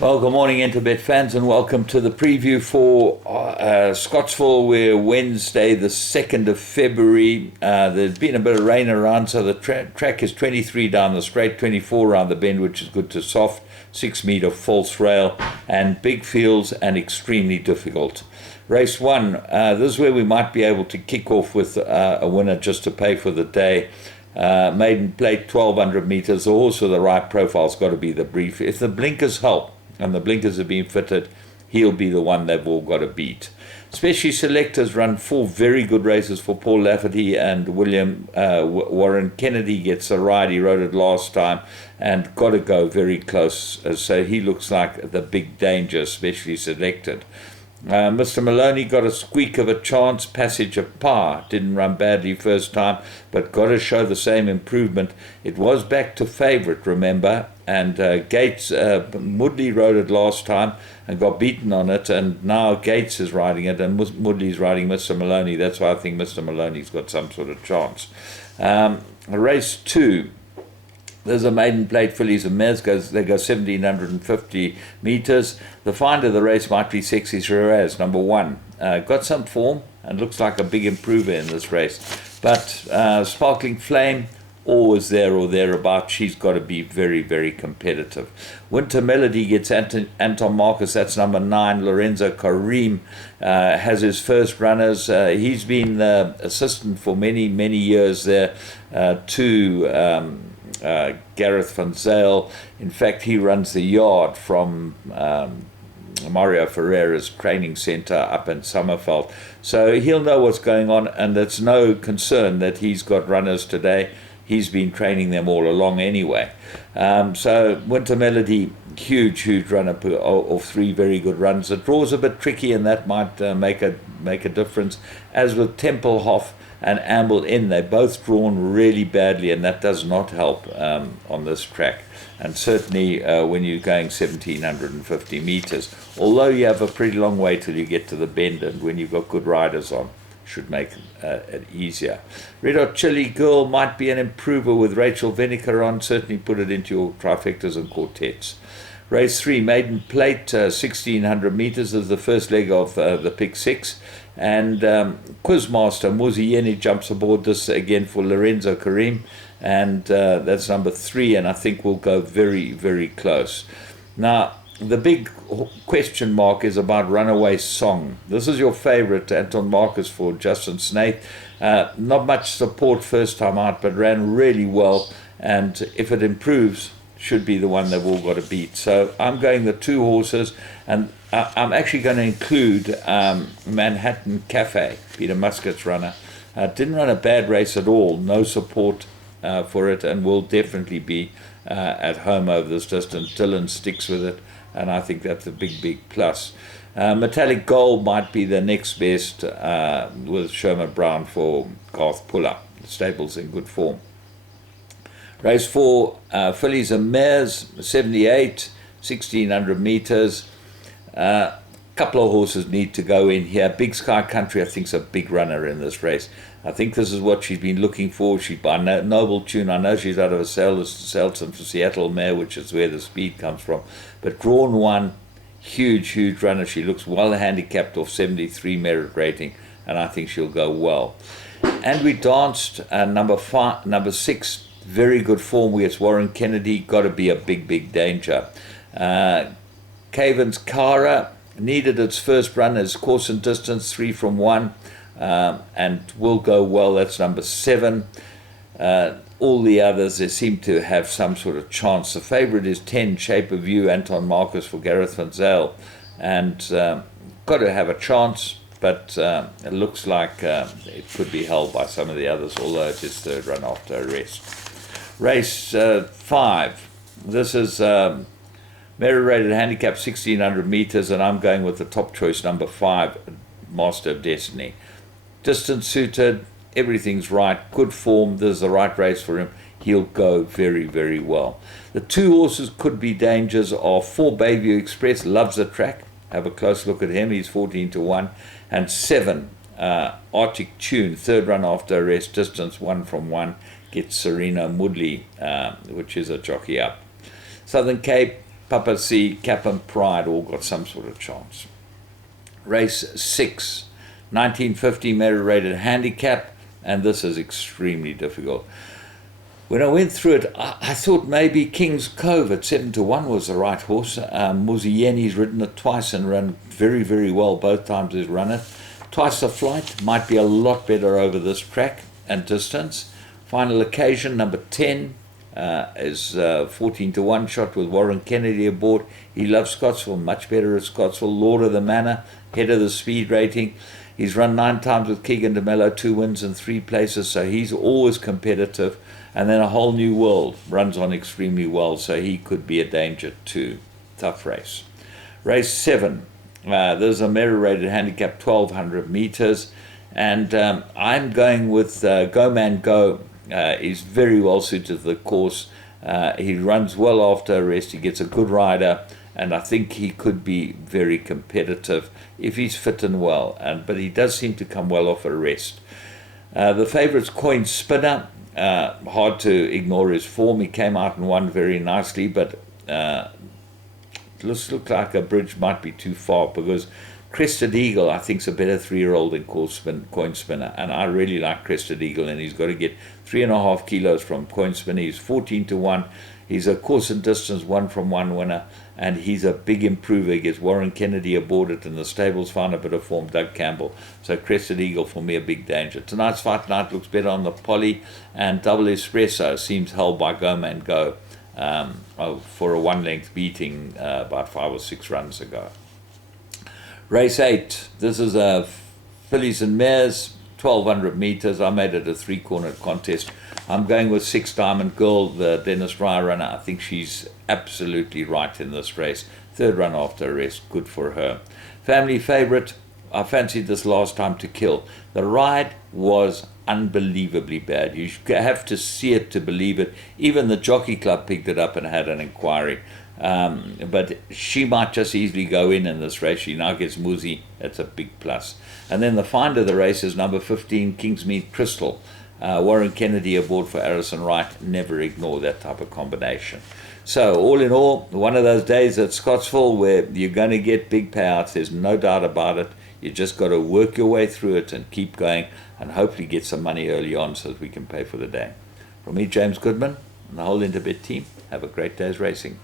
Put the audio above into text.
Well, good morning, Interbet fans, and welcome to the preview for Scottsville. We're Wednesday, the 2nd of February. There's been a bit of rain around, so the track is 23 down the straight, 24 around the bend, which is good to soft, 6-meter false rail, and big fields and extremely difficult. Race 1, this is where we might be able to kick off with a winner just to pay for the day. Maiden plate 1200 meters. The horse with the right profile's got to be the brief. If the blinkers help, and the blinkers have been fitted, he'll be the one they've all got to beat. Especially selectors run 4 very good races for Paul Lafferty, and William Warren Kennedy gets a ride. He rode it last time and got to go very close. So he looks like the big danger, especially selected. Mr. Maloney got a squeak of a chance. Passage of Par didn't run badly first time, but got to show the same improvement. It was back to favourite, remember, and Gates, Moodley rode it last time and got beaten on it, and now Gates is riding it and Moodley's riding Mr. Maloney. That's why I think Mr. Maloney's got some sort of chance. Race 2. There's a maiden plate fillies and mares. They go 1,750 meters. The find of the race might be Sexy Shiraz, number 1. Got some form and looks like a big improver in this race. But Sparkling Flame, always there or thereabouts. She's got to be very, very competitive. Winter Melody gets Anton Marcus. That's number 9. Lorenzo Karim has his first runners. He's been assistant for many, many years there to Gareth van Zyl. In fact, he runs the yard from Mario Ferreira's training centre up in Summerveld. So he'll know what's going on, and it's no concern that he's got runners today. He's been training them all along anyway. So Winter Melody, huge runner of 3 very good runs. The draw's a bit tricky, and that might make a difference. As with Tempelhof and Amble Inn, they're both drawn really badly, and that does not help on this track. And certainly when you're going 1,750 meters, although you have a pretty long way till you get to the bend, and when you've got good riders on, should make it easier. Red Hot Chili Girl might be an improver with Rachel Vinegar on. Certainly put it into your trifectas and quartets. Race 3, maiden plate, 1,600 meters is the first leg of the pick 6. And Quizmaster Muzieni jumps aboard this again for Lorenzo Karim. And that's number 3, and I think we'll go very, very close. Now, the big question mark is about Runaway Song. This is your favorite, Anton Marcus for Justin Snaith. Not much support first time out, but ran really well. And if it improves, should be the one they've all got to beat. So I'm going the 2 horses, and I'm actually going to include Manhattan Cafe, Peter Muscat's runner. Didn't run a bad race at all, no support for it, and will definitely be at home over this distance. Dylan sticks with it, and I think that's a big plus. Metallic Gold might be the next best with Sherman Brown for Garth Puller. The stable's in good form. Race 4, fillies and mares, 78, 1,600 meters. Couple of horses need to go in here. Big Sky Country, I think, is a big runner in this race. I think this is what she's been looking for. She's by Noble Tune. I know she's out of a Selton for Seattle mare, which is where the speed comes from. But drawn 1, huge runner. She looks well handicapped off 73 merit rating, and I think she'll go well. And we danced number 6. Very good form. It's Warren Kennedy. Got to be a big danger. Caven's Cara needed its first run as course and distance 3 from 1, and will go well. That's number 7. All the others, they seem to have some sort of chance. The favourite is 10, Shape of You, Anton Marcus for Gareth van Zyl, and got to have a chance, but it looks like it could be held by some of the others, although it is third run after a rest. Race 5. This is merit rated handicap 1,600 meters, and I'm going with the top choice, number 5, Master of Destiny. Distance suited, everything's right, good form. This is the right race for him. He'll go very well. The 2 horses could be dangers are 4, Bayview Express, loves the track. Have a close look at him. He's 14 to 1, and 7, Arctic Tune, third run after a rest, distance 1 from 1. Gets Serena Moodley, which is a jockey up. Southern Cape, Papa C, Cap and Pride all got some sort of chance. Race 6, 1950 merit rated handicap, and this is extremely difficult. When I went through it, I thought maybe King's Cove at 7-1 was the right horse. Muzieni's ridden it twice and run very, very well both times he's run it. Twice the flight, might be a lot better over this track and distance. Final occasion, number 10, is 14-1 shot with Warren Kennedy aboard. He loves Scottsville, much better at Scottsville. Lord of the Manor, head of the speed rating. He's run 9 times with Keegan DeMello, 2 wins in 3 places, so he's always competitive. And then A Whole New World runs on extremely well, so he could be a danger too. Tough race. Race 7, there's a merit-rated handicap, 1,200 meters, and I'm going with Go Man Go. He's very well suited to the course. He runs well after a rest. He gets a good rider, and I think he could be very competitive if he's fit and well. But he does seem to come well off a rest. The favourite's Coin Spinner. Hard to ignore his form. He came out and won very nicely, but looks like a bridge might be too far, because Crested Eagle, I think, is a better 3-year-old than Coin Spinner, and I really like Crested Eagle, and he's got to get 3.5 kilos from Coin Spinner. He's 14-1. He's a course and distance 1-from-1 winner, and he's a big improver. He gets Warren Kennedy aboard it, and the stables found a bit of form, Doug Campbell. So Crested Eagle, for me, a big danger. Tonight's fight night looks better on the Poly, and Double Espresso seems held by Go Man Go for a 1-length beating about 5 or 6 runs ago. Race 8, this is a Fillies and Mares, 1,200 meters. I made it a 3-cornered contest. I'm going with 6 Diamond Girl, the Dennis Ryer runner. I think she's absolutely right in this race. 3rd run after a rest, good for her. Family favourite, I fancied this last time, To Kill. The ride was unbelievably bad. You have to see it to believe it. Even the Jockey Club picked it up and had an inquiry. But she might just easily go in this race. She now gets Muzi. That's a big plus. And then the find of the race is number 15, Kingsmead Crystal. Warren Kennedy aboard for Harrison Wright. Never ignore that type of combination. So all in all, one of those days at Scottsville where you're going to get big payouts. There's no doubt about it. You just got to work your way through it and keep going, and hopefully get some money early on so that we can pay for the day. From me, James Goodman, and the whole Interbet team, have a great day's racing.